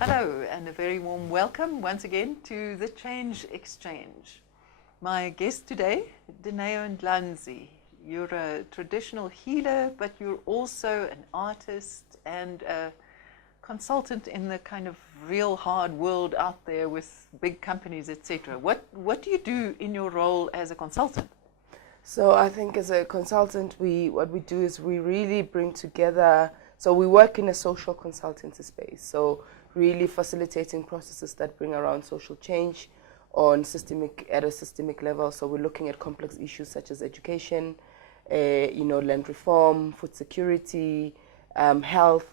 Hello, and a very warm welcome once again to the Change Exchange. My guest today, Dineo Ndlanzi. You're a traditional healer, but you're also an artist and a consultant in the kind of real hard world out there with big companies, etc. What do you do in your role as a consultant? So I think as a consultant, what we do is we really bring together, so we work in a social consultancy space. So really facilitating processes that bring around social change at a systemic level. So we're looking at complex issues such as education, land reform, food security, health.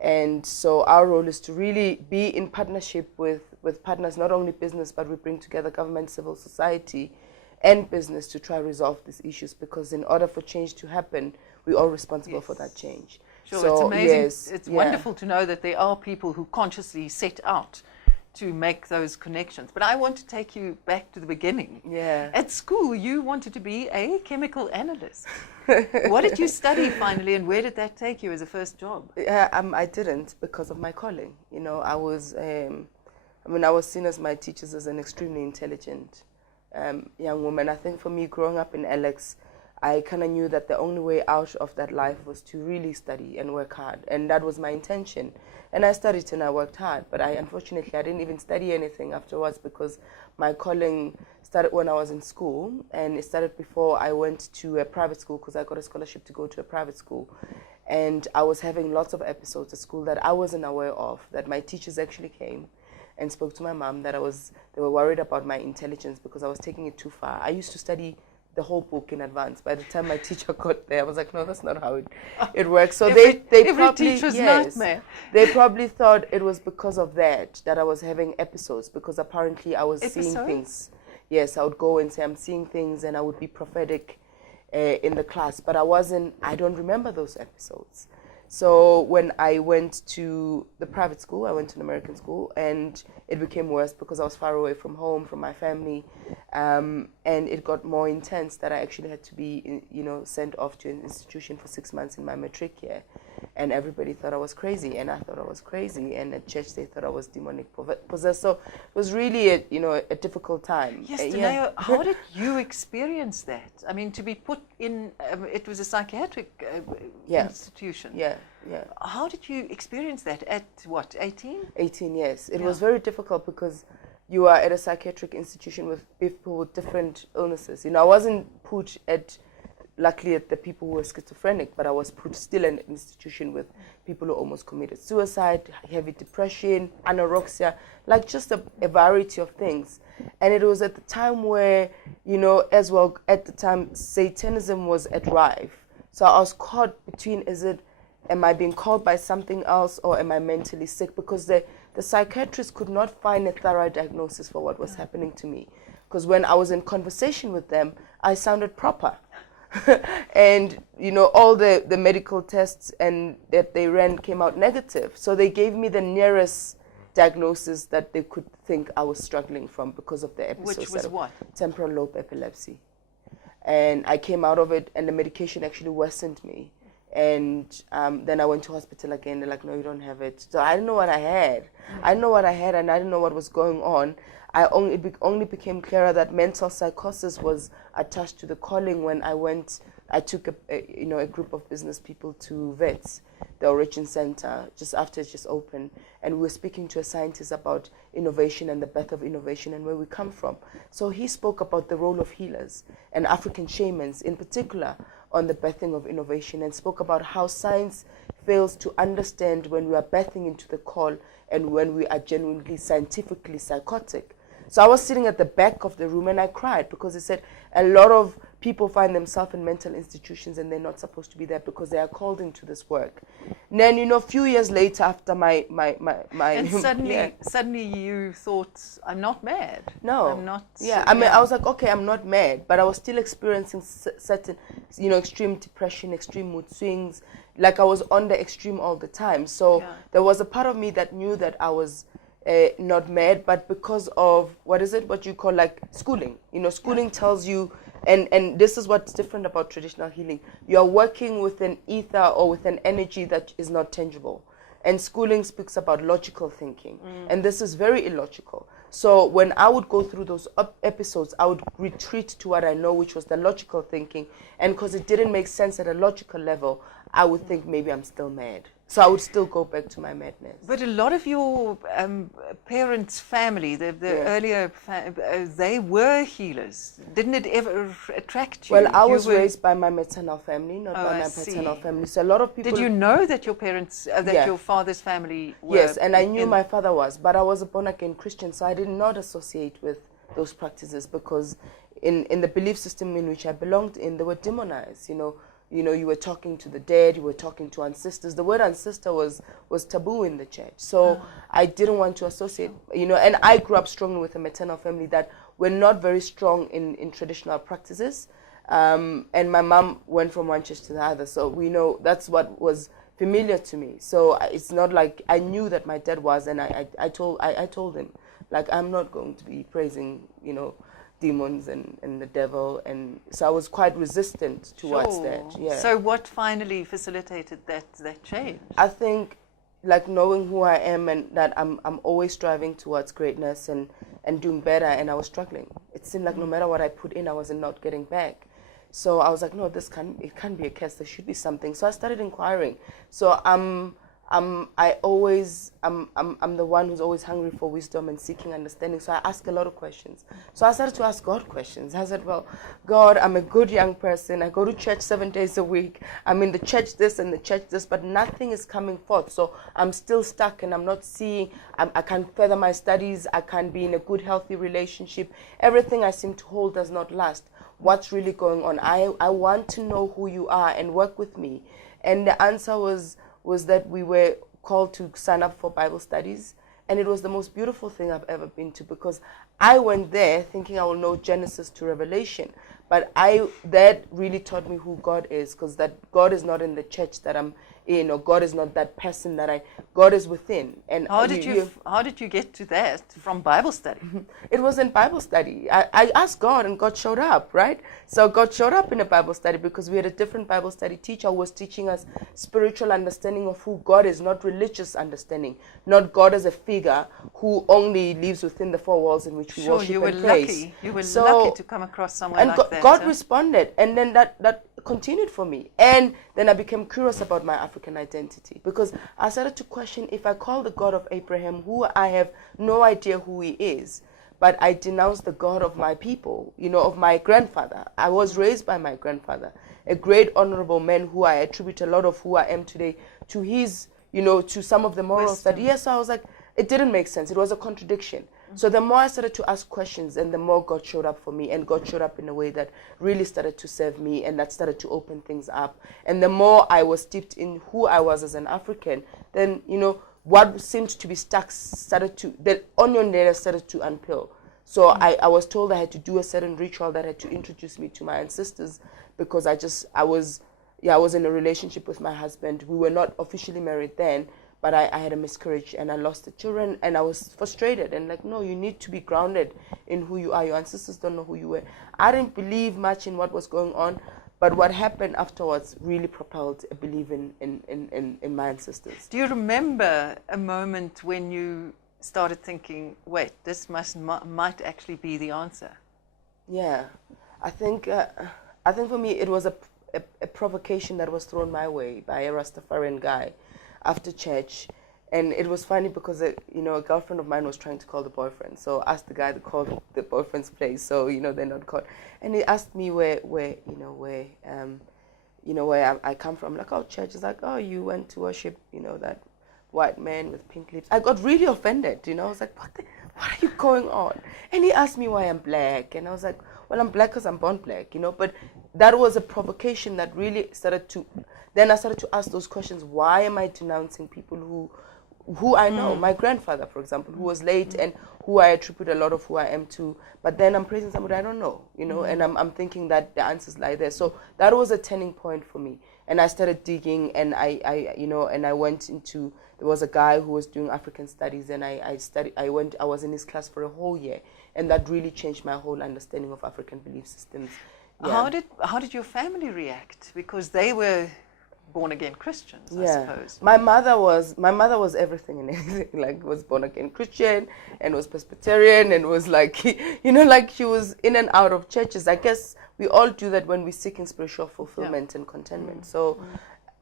And so our role is to really be in partnership with partners, not only business, but we bring together government, civil society, and business to try to resolve these issues, because in order for change to happen, we're all responsible for that change. Sure, so, it's amazing. Yes, it's wonderful to know that there are people who consciously set out to make those connections. But I want to take you back to the beginning. Yeah. At school, you wanted to be a chemical analyst. What did you study finally, and where did that take you as a first job? I didn't, because of my calling. I was seen as my teachers as an extremely intelligent young woman. I think for me, growing up in Alex, I kind of knew that the only way out of that life was to really study and work hard, and that was my intention. And I studied and I worked hard, but unfortunately I didn't even study anything afterwards, because my calling started when I was in school, and it started before I went to a private school, because I got a scholarship to go to a private school. And I was having lots of episodes at school that I wasn't aware of, that my teachers actually came and spoke to my mom, that they were worried about my intelligence because I was taking it too far. I used to study the whole book in advance. By the time my teacher got there, I was like, no, that's not how it works. So every probably, teacher's nightmare. They probably thought it was because of that I was having episodes, because apparently I was seeing things. Yes, I would go and say I'm seeing things, and I would be prophetic in the class, but I don't remember those episodes. So when I went to the private school, I went to an American school, and it became worse because I was far away from home, from my family, and it got more intense that I actually had to be, sent off to an institution for 6 months in my Matric year, and everybody thought I was crazy, and I thought I was crazy, and at church they thought I was demonic possessed. So it was really a difficult time. Yes, Dineo, how did you experience that? I mean, to be put in, it was a psychiatric institution. Yeah. How did you experience that at what, 18? 18 years. It was very difficult because you are at a psychiatric institution with people with different illnesses. I wasn't put luckily at the people who were schizophrenic, but I was put still in an institution with people who almost committed suicide, heavy depression, anorexia, like just a variety of things. And it was at the time where, as well, at the time, Satanism was at rife. So I was caught between, am I being called by something else, or am I mentally sick? Because the psychiatrist could not find a thorough diagnosis for what was happening to me. Because when I was in conversation with them, I sounded proper. And, all the medical tests and that they ran came out negative. So they gave me the nearest diagnosis that they could think I was struggling from because of the episode. Which was what? Temporal lobe epilepsy. And I came out of it, and the medication actually worsened me. And then I went to hospital again. They're like, no, you don't have it. So I didn't know what I had. I didn't know what I had, and I didn't know what was going on. It only became clearer that mental psychosis was attached to the calling when I took a group of business people to VETS, the Origin Center, just after it just opened. And we were speaking to a scientist about innovation and the birth of innovation and where we come from. So he spoke about the role of healers and African shamans in particular on the birthing of innovation, and spoke about how science fails to understand when we are birthing into the call and when we are genuinely scientifically psychotic. So I was sitting at the back of the room and I cried, because he said a lot of people find themselves in mental institutions and they're not supposed to be there because they are called into this work. And then, a few years later, after my and suddenly you thought, I'm not mad. No. I'm not. Yeah, I was like, okay, I'm not mad, but I was still experiencing certain, extreme depression, extreme mood swings. Like I was on the extreme all the time. So there was a part of me that knew that I was not mad, but because of, what you call like schooling. Schooling tells you, and this is what's different about traditional healing. You are working with an ether or with an energy that is not tangible. And schooling speaks about logical thinking. And this is very illogical. So when I would go through those episodes, I would retreat to what I know, which was the logical thinking. And because it didn't make sense at a logical level, I would think maybe I'm still mad. So I would still go back to my madness. But a lot of your parents' family, the earlier, they were healers. Didn't it ever attract you? Well, I was raised by my maternal family, not by my paternal family. So a lot of people... Did you know that your parents, that your father's family were... Yes, and I knew my father was, but I was a born-again Christian, so I did not associate with those practices because in the belief system in which I belonged in, they were demonized, you were talking to the dead, you were talking to ancestors. The word ancestor was taboo in the church. So I didn't want to associate, and I grew up strongly with a maternal family that were not very strong in traditional practices. And my mom went from one church to the other. So we know that's what was familiar to me. So it's not like I knew that my dad was, and I told him, like, I'm not going to be praising, demons and the devil, and so I was quite resistant towards that. Yeah. So what finally facilitated that change? I think, like, knowing who I am and that I'm always striving towards greatness and doing better, and I was struggling. It seemed like no matter what I put in, I was not getting back. So I was like, no, it can't be a curse. There should be something. So I started inquiring. So I'm the one who's always hungry for wisdom and seeking understanding. So I ask a lot of questions. So I started to ask God questions. I said, well, God, I'm a good young person. I go to church 7 days a week. I'm in the church this and the church this, but nothing is coming forth. So I'm still stuck and I'm not seeing, I can't further my studies. I can't be in a good, healthy relationship. Everything I seem to hold does not last. What's really going on? I want to know who you are and work with me. And the answer was that we were called to sign up for Bible studies. And it was the most beautiful thing I've ever been to, because I went there thinking I will know Genesis to Revelation. But that really taught me who God is, because that God is not in the church that I'm in, or God is not that person that God is within. And how did you get to that from Bible study? It was in Bible study. I asked God and God showed up, right? So God showed up in a Bible study because we had a different Bible study teacher who was teaching us spiritual understanding of who God is, not religious understanding, not God as a figure who only lives within the four walls in which we worship and praise. You were lucky to come across someone like that. God responded, and then that continued for me. And then I became curious about my African identity, because I started to question, if I call the God of Abraham, who I have no idea who he is, but I denounce the God of my people, of my grandfather. I was raised by my grandfather, a great honorable man who I attribute a lot of who I am today to his, to some of the morals that, yes, so I was like, it didn't make sense. It was a contradiction. So the more I started to ask questions, and the more God showed up for me, and God showed up in a way that really started to serve me, and that started to open things up. And the more I was steeped in who I was as an African, then, what seemed to be stuck the onion layer started to unpeel. So I was told I had to do a certain ritual that had to introduce me to my ancestors, because I was in a relationship with my husband. We were not officially married then, but I had a miscarriage and I lost the children, and I was frustrated and like, no, you need to be grounded in who you are. Your ancestors don't know who you were. I didn't believe much in what was going on, but what happened afterwards really propelled a belief in my ancestors. Do you remember a moment when you started thinking, wait, this might actually be the answer? Yeah, I think for me it was a provocation that was thrown my way by a Rastafarian guy after church. And it was funny because a girlfriend of mine was trying to call the boyfriend, so I asked the guy to call the boyfriend's place, so they're not called. And he asked me where I come from. Like, oh, church. Is like, oh, you went to worship that white man with pink lips. I got really offended. I was like, what are you going on? And he asked me why I'm black, and I was like, well, I'm black because I'm born black. But that was a provocation that really started to. Then I started to ask those questions. Why am I denouncing people who I know? My grandfather, for example, who was late and who I attribute a lot of who I am to. But then I'm praising somebody I don't know, and I'm thinking that the answers lie there. So that was a turning point for me. And I started digging, and I went into, there was a guy who was doing African studies, and I was in his class for a whole year. And that really changed my whole understanding of African belief systems. Yeah. How did your family react? Because they were born again Christians, I suppose. My mother was everything and anything. Like, was born again Christian and was Presbyterian and was like, you know, like she was in and out of churches. I guess we all do that when we're seeking spiritual fulfillment and contentment. So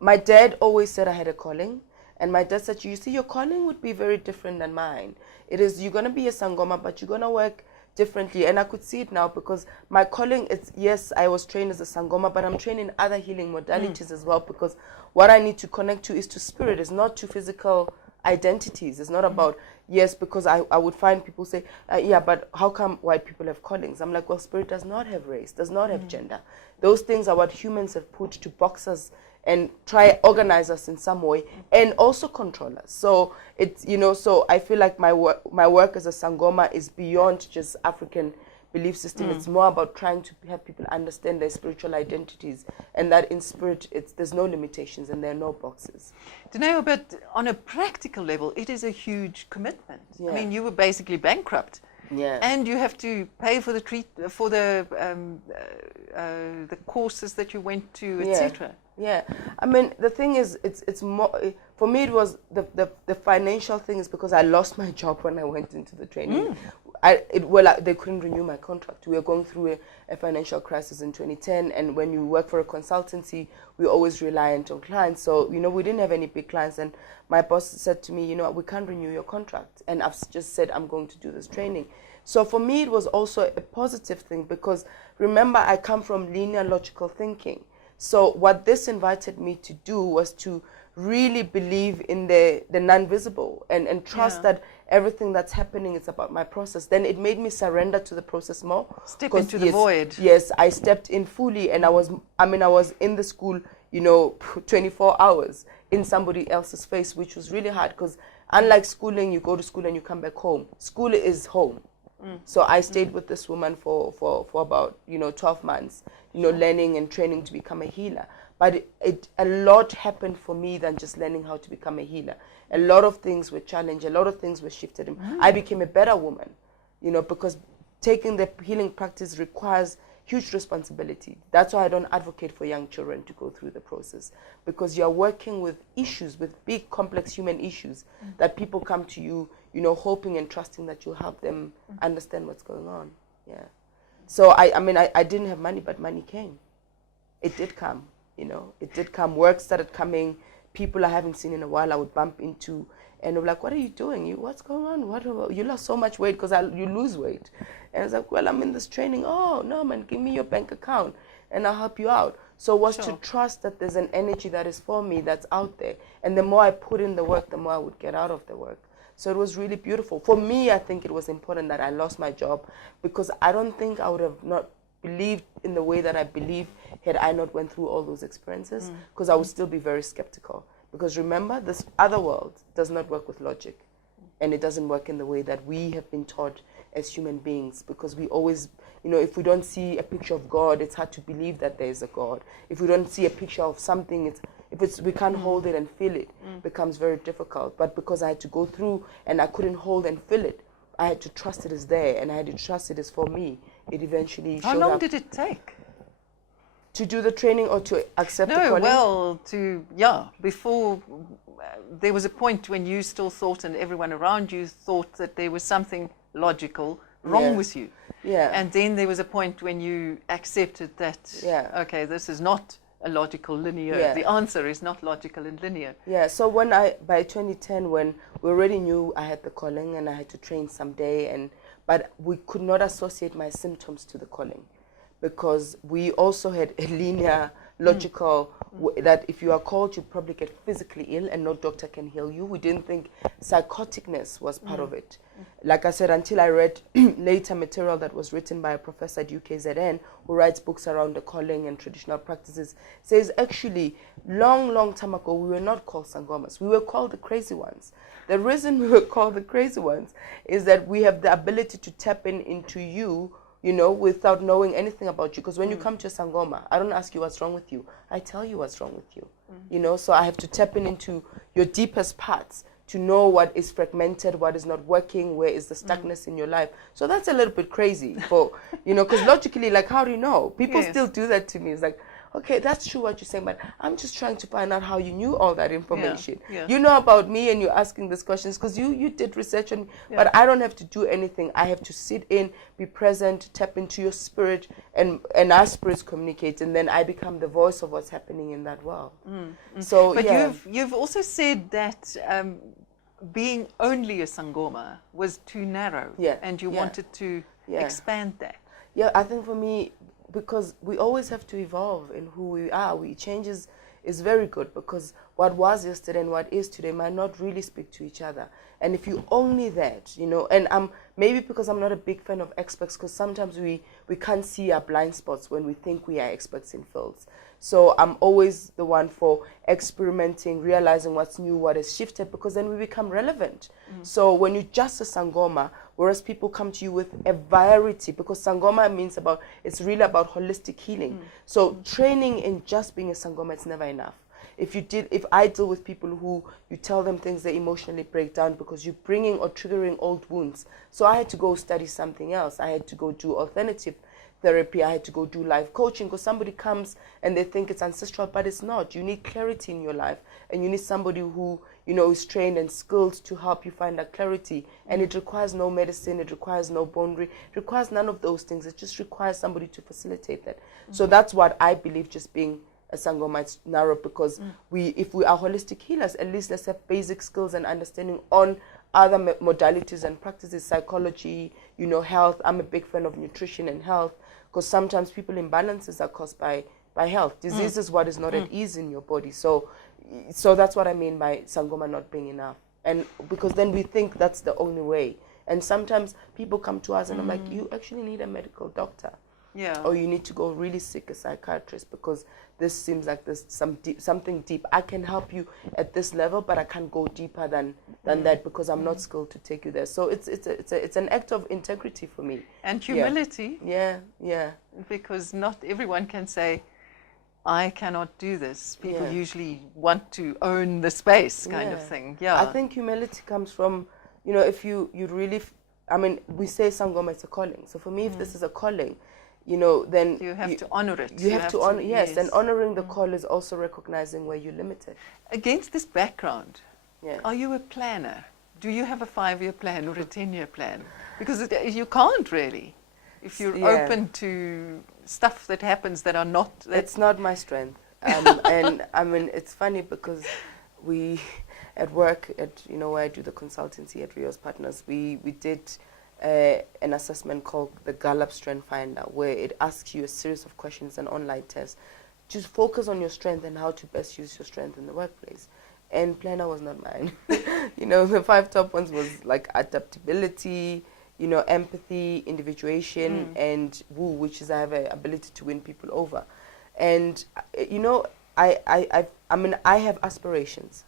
my dad always said I had a calling, and my dad said, you see, your calling would be very different than mine. It is, you're going to be a Sangoma, but you're going to work differently. And I could see it now, because my calling is, yes, I was trained as a Sangoma, but I'm trained in other healing modalities as well, because what I need to connect to is to spirit. It's not to physical identities. It's not about, yes, because I would find people say, yeah, but how come white people have callings? I'm like, well, spirit does not have race, does not have gender. Those things are what humans have put to box us and try organize us in some way, and also control us. So it's, you know, so I feel like my work as a Sangoma is beyond just African belief system. It's more about trying to have people understand their spiritual identities, and that in spirit, there's no limitations and there are no boxes. Dineo, but on a practical level, it is a huge commitment. I mean, you were basically bankrupt. And you have to pay for the the courses that you went to, etc. I mean, the thing is, it's more, for me it was the financial thing is because I lost my job when I went into the training. They couldn't renew my contract. We were going through a financial crisis in 2010, and when you work for a consultancy, we're always reliant on clients. So, you know, we didn't have any big clients, and my boss said to me, you know, we can't renew your contract. And I've just said, I'm going to do this training. So for me, it was also a positive thing, because remember, I come from linear logical thinking. So what this invited me to do was to really believe in the non-visible and trust that everything that's happening is about my process. Then it made me surrender to the process more. Step into the void. Yes, I stepped in fully, and I was in the school, you know, 24 hours in somebody else's face, which was really hard, because unlike schooling, you go to school and you come back home. School is home. So I stayed with this woman for about, you know, 12 months, you know, learning and training to become a healer. But a lot happened for me than just learning how to become a healer. A lot of things were challenged. A lot of things were shifted. I became a better woman, you know, because taking the healing practice requires huge responsibility. That's why I don't advocate for young children to go through the process, because you're working with issues, with big, complex human issues that people come to you, you know, hoping and trusting that you'll help them understand what's going on. So I didn't have money, but money came. It did come, you know, it did come. Work started coming. People I haven't seen in a while I would bump into, and I'm like, what are you doing? What's going on? You lost so much weight, because you lose weight. And I was like, well, I'm in this training. Oh, no, man, give me your bank account and I'll help you out. So it was to trust that there's an energy that is for me, that's out there. And the more I put in the work, the more I would get out of the work. So it was really beautiful. For me, I think it was important that I lost my job, because I don't think I would have not believed in the way that I believe had I not went through all those experiences, because I would still be very skeptical. Because remember, this other world does not work with logic, and it doesn't work in the way that we have been taught as human beings, because we always, you know, if we don't see a picture of God, it's hard to believe that there is a God. If we don't see a picture of something, we can't hold it and feel it, becomes very difficult. But because I had to go through and I couldn't hold and feel it, I had to trust it is there, and I had to trust it is for me. It eventually showed up. How long did it take? To do the training or to accept the calling? No, well, before there was a point when you still thought, and everyone around you thought, that there was something logical wrong with you. And then there was a point when you accepted that, okay, this is not a logical linear. The answer is not logical and linear. So by 2010, when we already knew I had the calling and I had to train someday, but we could not associate my symptoms to the calling, because we also had a linear logical that if you are called, you probably get physically ill and no doctor can heal you. We didn't think psychoticness was part of it. Like I said, until I read later material that was written by a professor at UKZN who writes books around the calling and traditional practices, says actually long time ago we were not called sangomas. We were called the crazy ones. The reason we were called the crazy ones is that we have the ability to tap into you, you know, without knowing anything about you. Because when you come to a Sangoma, I don't ask you what's wrong with you. I tell you what's wrong with you. You know, so I have to tap into your deepest parts to know what is fragmented, what is not working, where is the stuckness in your life. So that's a little bit crazy for, you know, because logically, like, how do you know? People still do that to me. It's like, okay, that's true what you're saying, but I'm just trying to find out how you knew all that information. Yeah. You know about me and you're asking these questions because you did research on me, but I don't have to do anything. I have to sit in, be present, tap into your spirit, and our spirits communicate, and then I become the voice of what's happening in that world. So, but yeah. you've also said that being only a Sangoma was too narrow, and you wanted to expand that. Yeah, I think for me, because we always have to evolve in who we are. Changes is very good, because what was yesterday and what is today might not really speak to each other. And if you only that, you know, and maybe because I'm not a big fan of experts, because sometimes we can't see our blind spots when we think we are experts in fields. So I'm always the one for experimenting, realizing what's new, what has shifted, because then we become relevant. So when you're just a Sangoma, whereas people come to you with a variety, because Sangoma means it's really about holistic healing. So training in just being a Sangoma, it's never enough. If I deal with people who you tell them things, they emotionally break down because you're bringing or triggering old wounds. So I had to go study something else. I had to go do alternative therapy. I had to go do life coaching, because somebody comes and they think it's ancestral, but it's not. You need clarity in your life, and you need somebody who, you know, is trained and skilled to help you find that clarity. And it requires no medicine, it requires no boundary, it requires none of those things. It just requires somebody to facilitate that. So that's what I believe, just being a Sangoma, it's narrow, because if we are holistic healers, at least let's have basic skills and understanding on other modalities and practices, psychology, you know, health. I'm a big fan of nutrition and health, because sometimes people imbalances are caused by health. Disease is what is not at ease in your body. So that's what I mean by Sangoma not being enough. And because then we think that's the only way. And sometimes people come to us and I'm like, you actually need a medical doctor. Yeah. Or you need to go really seek a psychiatrist, because this seems like there's something deep. I can help you at this level, but I can't go deeper than that, because I'm not skilled to take you there. So it's an act of integrity for me. And humility. Yeah. Because not everyone can say, I cannot do this. People usually want to own the space, kind of thing. Yeah. I think humility comes from, you know, if you really, we say Sangoma, it's a calling. So for me, if this is a calling, you know, then you have to honor it. You have to honor, yes, and honoring the call is also recognizing where you're limited. Against this background, are you a planner? Do you have a 5-year plan or a 10-year plan? Because you can't really, if you're open to stuff that happens that are not. It's not my strength, and I mean, it's funny because we, at work, you know, where I do the consultancy at Rio's Partners, we did an assessment called the Gallup Strength Finder, where it asks you a series of questions, an online test. Just focus on your strength and how to best use your strength in the workplace. And planner was not mine. You know, the 5 top ones was like adaptability, you know, empathy, individuation, and woo, which is I have an ability to win people over. And, you know, I mean, I have aspirations.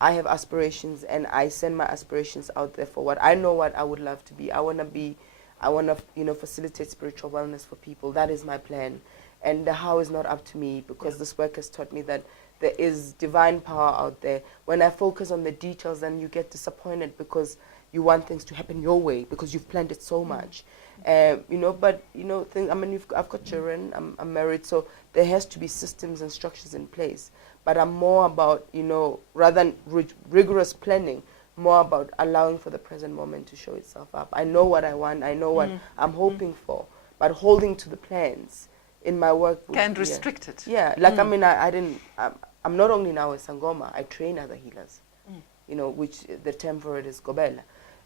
And I send my aspirations out there for what I know what I would love to be. I want to, you know, facilitate spiritual wellness for people. That is my plan. And the how is not up to me, because this work has taught me that there is divine power out there. When I focus on the details, then you get disappointed because you want things to happen your way because you've planned it so much. You know, but, you know, I've got children, I'm married, so there has to be systems and structures in place. But I'm more about, you know, rather than rigorous planning, more about allowing for the present moment to show itself up. I know what I want, I know what I'm hoping for, but holding to the plans in my work can restrict it. Yeah, like I mean, I'm not only now a Sangoma, I train other healers, you know, which the term for it is Gobela.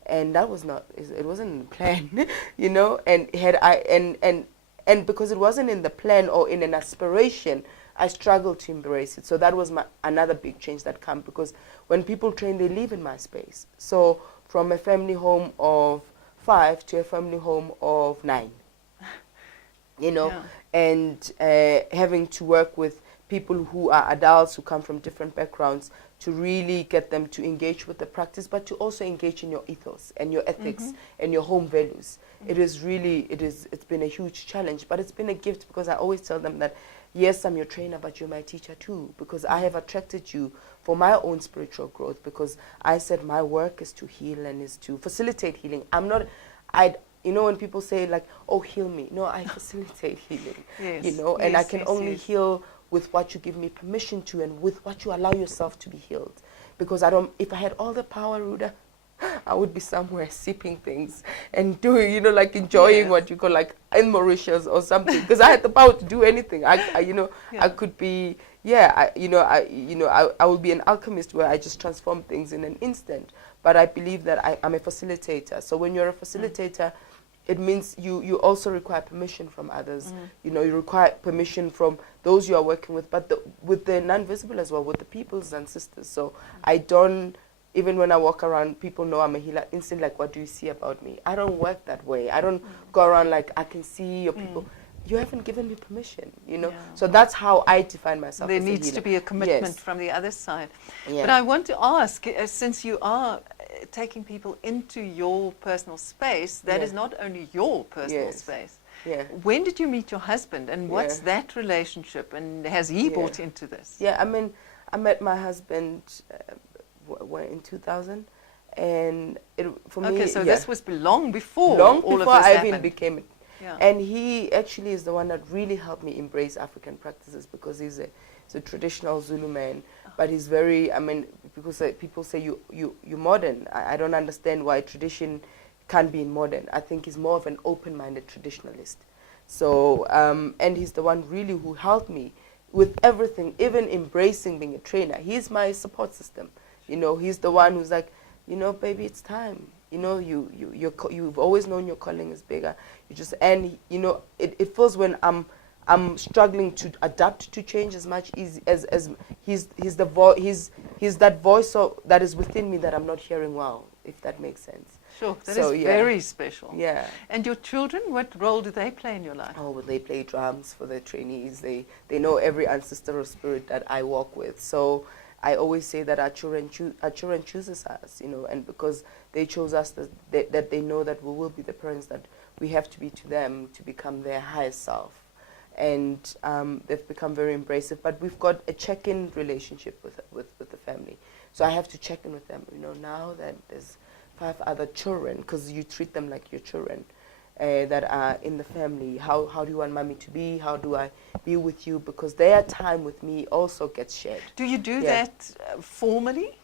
And that was not, it wasn't in the plan, you know, and because it wasn't in the plan or in an aspiration, I struggled to embrace it. So that was another big change that came, because when people train, they live in my space. So from a family home of 5 to a family home of 9, you know, and having to work with people who are adults who come from different backgrounds to really get them to engage with the practice, but to also engage in your ethos and your ethics and your home values. It is really, it's been a huge challenge, but it's been a gift, because I always tell them that, yes, I'm your trainer, but you're my teacher too, because I have attracted you for my own spiritual growth, because I said my work is to heal and is to facilitate healing. you know, when people say like, oh, heal me. No, I facilitate healing, Yes. you know, and Yes, I can yes, only yes. heal with what you give me permission to and with what you allow yourself to be healed. Because if I had all the power, Ruda, I would be somewhere sipping things and doing, you know, like enjoying Yes. what you call like in Mauritius or something. Because I had the power to do anything. You know, Yeah. I could be, I will be an alchemist where I just transform things in an instant. But I believe that I'm a facilitator. So when you're a facilitator, it means you also require permission from others. You know, you require permission from those you are working with, but with the non-visible as well, with the people's ancestors. So I don't, even when I walk around, people know I'm a healer. Instantly, like, what do you see about me? I don't work that way. I don't go around like, I can see your people. You haven't given me permission, you know. Yeah. So that's how I define myself There as a needs healer. to be a commitment Yes. from the other side. Yeah. But I want to ask, since you are taking people into your personal space, that Yeah. is not only your personal Yes. space. Yeah. When did you meet your husband, and what's Yeah. that relationship, and has he Yeah. bought into this? Yeah, I mean, I met my husband in 2000, and for me, Okay, so yeah, this was long before long all before of this I happened. even became. Yeah. And he actually is the one that really helped me embrace African practices, because he's a traditional Zulu man, but he's very, I mean, because people say you're modern. I don't understand why tradition can't be modern. I think he's more of an open-minded traditionalist. So, and he's the one really who helped me with everything, even embracing being a trainer. He's my support system. You know, he's the one who's like, you know, baby, it's time. You know, you've always known your calling is bigger. You just, and you know, it feels when I'm struggling to adapt to change as much as he's that voice that is within me that I'm not hearing well, if that makes sense. Sure, that So, is yeah. very special. Yeah. And your children, what role do they play in your life? Oh, well, they play drums for their trainees. They know every ancestral spirit that I walk with. So I always say that our children chooses us, you know, and because they chose us, that they know that we will be the parents that we have to be to them to become their highest self. And they've become very embracive. But we've got a check-in relationship with the family. So I have to check in with them, you know, now that there's 5 other children, because you treat them like your children. That are in the family. How do you want mommy to be? How do I be with you? Because their time with me also gets shared. Do you do that formally?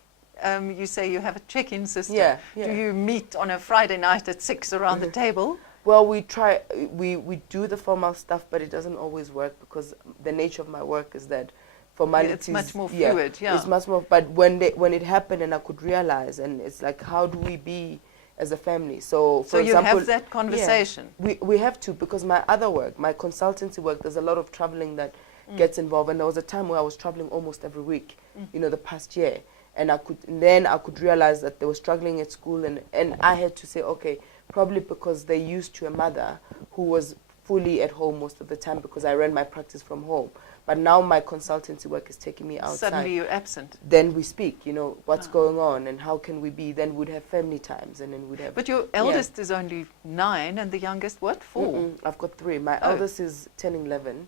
You say you have a check-in system. Yeah. Do you meet on a Friday night at 6 around the table? Well, we try. We do the formal stuff, but it doesn't always work, because the nature of my work is that formalities. It's much more fluid. Yeah. It's much more. But when it happened, and I could realize, and it's like, how do we be as a family? So, for you example, have that conversation. Yeah, we have to, because my other work, my consultancy work, there's a lot of traveling that gets involved, and there was a time where I was traveling almost every week, you know, the past year, and then I could realize that they were struggling at school, and I had to say, okay, probably because they're used to a mother who was fully at home most of the time, because I ran my practice from home. But now my consultancy work is taking me outside. Suddenly you're absent. Then we speak, you know, what's going on and how can we be. Then we'd have family times, and then we'd have... But your eldest is only 9, and the youngest, what, 4? I've got 3. My eldest is turning 11,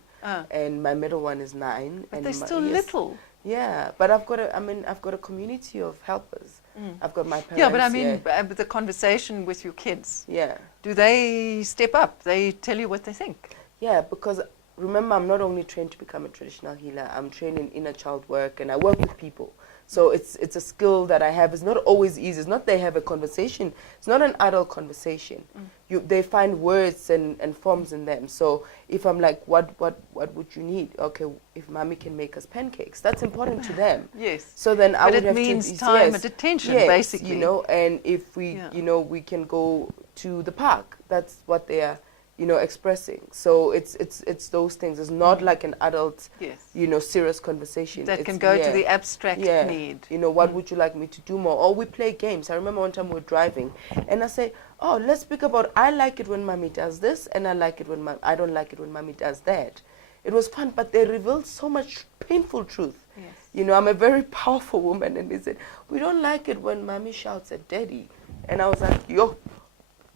and my middle one is 9. But and they're still little. Yeah, but I've got a community of helpers. I've got my parents. Yeah, but I mean, the conversation with your kids. Yeah. Do they step up? They tell you what they think? Yeah, because remember, I'm not only trained to become a traditional healer, I'm trained in inner child work, and I work with people. So it's a skill that I have. It's not always easy. It's not they have a conversation. It's not an adult conversation. They find words and forms in them. So if I'm like, what would you need? Okay, if mommy can make us pancakes, that's important to them. Yes. So then I would have to... But it means time and attention, basically. You know, and if we, you know, we can go to the park. That's what they are, you know, expressing. So it's those things. It's not like an adult, you know, serious conversation. That can go to the abstract need. You know, what would you like me to do more? Or we play games. I remember one time we were driving, and I say, oh, let's speak about, I like it when mommy does this, and I don't like it when mommy does that. It was fun, but they revealed so much painful truth. Yes. You know, I'm a very powerful woman, and they said, we don't like it when mommy shouts at daddy. And I was like, yo,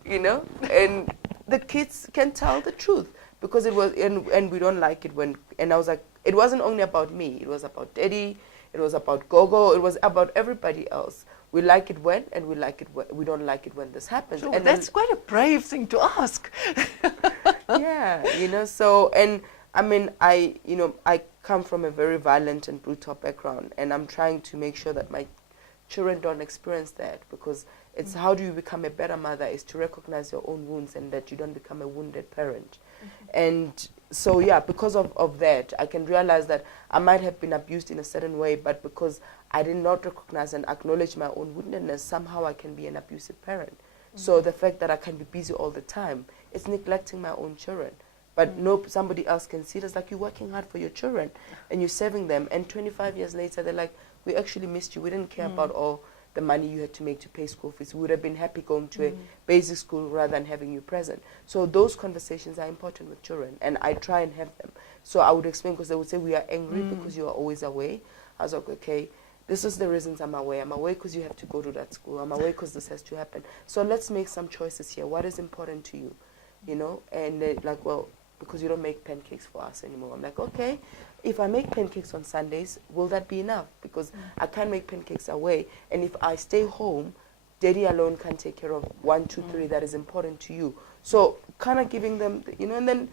you know, and the kids can tell the truth, because it was, and we don't like it when, and I was like, it wasn't only about me, it was about daddy, it was about Gogo, it was about everybody else we like it when, and we like it when, we don't like it when this happens. Sure, and that's quite a brave thing to ask. Yeah, you know, so, and I mean, I come from a very violent and brutal background, and I'm trying to make sure that my children don't experience that, because it's how do you become a better mother is to recognize your own wounds and that you don't become a wounded parent. And so, yeah, because of that, I can realize that I might have been abused in a certain way, but because I did not recognize and acknowledge my own woundedness, somehow I can be an abusive parent. So the fact that I can be busy all the time, it's neglecting my own children. But no, somebody else can see it. It's like you're working hard for your children and you're serving them. And 25 years later, they're like, we actually missed you. We didn't care about all the money you had to make to pay school fees. We would have been happy going to a basic school rather than having you present. So those conversations are important with children, and I try and have them. So I would explain, because they would say, we are angry because you are always away. I was like, okay, this is the reasons I'm away. I'm away because you have to go to that school. I'm away because this has to happen. So let's make some choices here. What is important to you? You know? And they're like, well, because you don't make pancakes for us anymore. I'm like, okay, if I make pancakes on Sundays, will that be enough? Because I can't make pancakes away. And if I stay home, daddy alone can take care of 1, 2, 3 that is important to you. So kind of giving them, you know, and then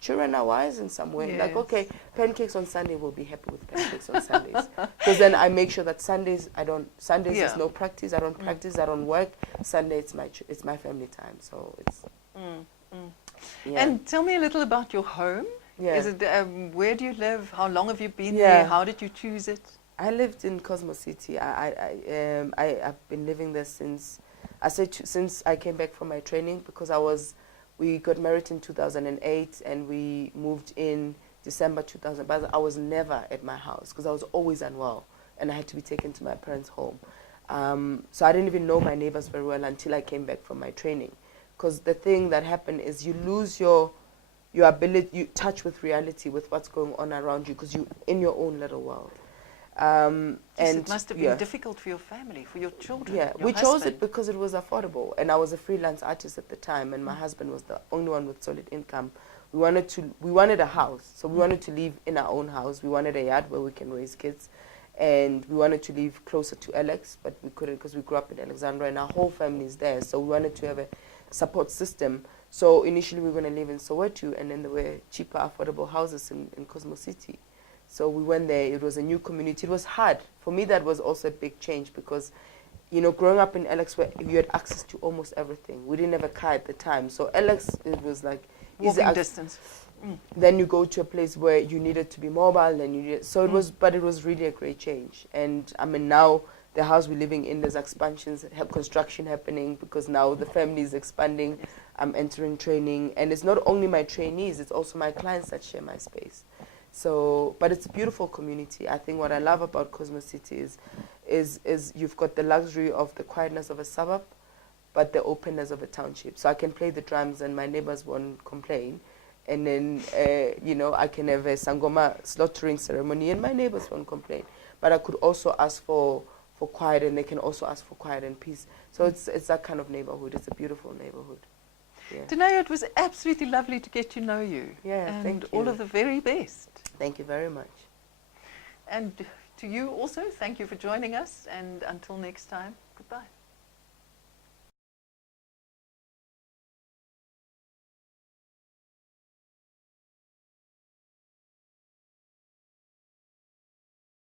children are wise in some way. Yes. Like, okay, pancakes on Sunday, will be happy with pancakes on Sundays. Because then I make sure that Sundays is no practice. I don't practice. I don't work. Sunday, it's my family time. So it's. Yeah. And tell me a little about your home. Yeah. Is it where do you live? How long have you been Yeah. there? How did you choose it? I lived in Cosmo City. I've been living there since I came back from my training, because we got married in 2008 and we moved in December 2000. But I was never at my house because I was always unwell and I had to be taken to my parents' home. So I didn't even know my neighbors very well until I came back from my training. Because the thing that happened is you lose your ability, you touch with reality, with what's going on around you, because you're in your own little world. Yes, and it must have been difficult for your family, for your children. Yeah, your we husband. chose it because it was affordable, and I was a freelance artist at the time, and my husband was the only one with solid income. We wanted a house, so we wanted to live in our own house. We wanted a yard where we can raise kids, and we wanted to live closer to Alex, but we couldn't because we grew up in Alexandra, and our whole family is there. So we wanted to have a support system. So initially we were going to live in Soweto, and then there were cheaper, affordable houses in Cosmo City. So we went there. It was a new community. It was hard. For me, that was also a big change because, you know, growing up in Alex, where you had access to almost everything. We didn't have a car at the time. So Alex, it was like walking distance. Then you go to a place where you needed to be mobile, and you needed, so it was, but it was really a great change. And I mean, now the house we're living in, there's expansions, construction happening, because now the family is expanding. Yes. I'm entering training, and it's not only my trainees, it's also my clients that share my space. So, but it's a beautiful community. I think what I love about Cosmo City is you've got the luxury of the quietness of a suburb, but the openness of a township. So I can play the drums and my neighbors won't complain. And then, you know, I can have a Sangoma slaughtering ceremony and my neighbors won't complain. But I could also ask for quiet, and they can also ask for quiet and peace. So it's that kind of neighborhood. It's a beautiful neighborhood. Yeah. Dineo, it was absolutely lovely to get to know you. Yeah, and thank you. all of the very best. Thank you very much. And to you also, thank you for joining us. And until next time, goodbye.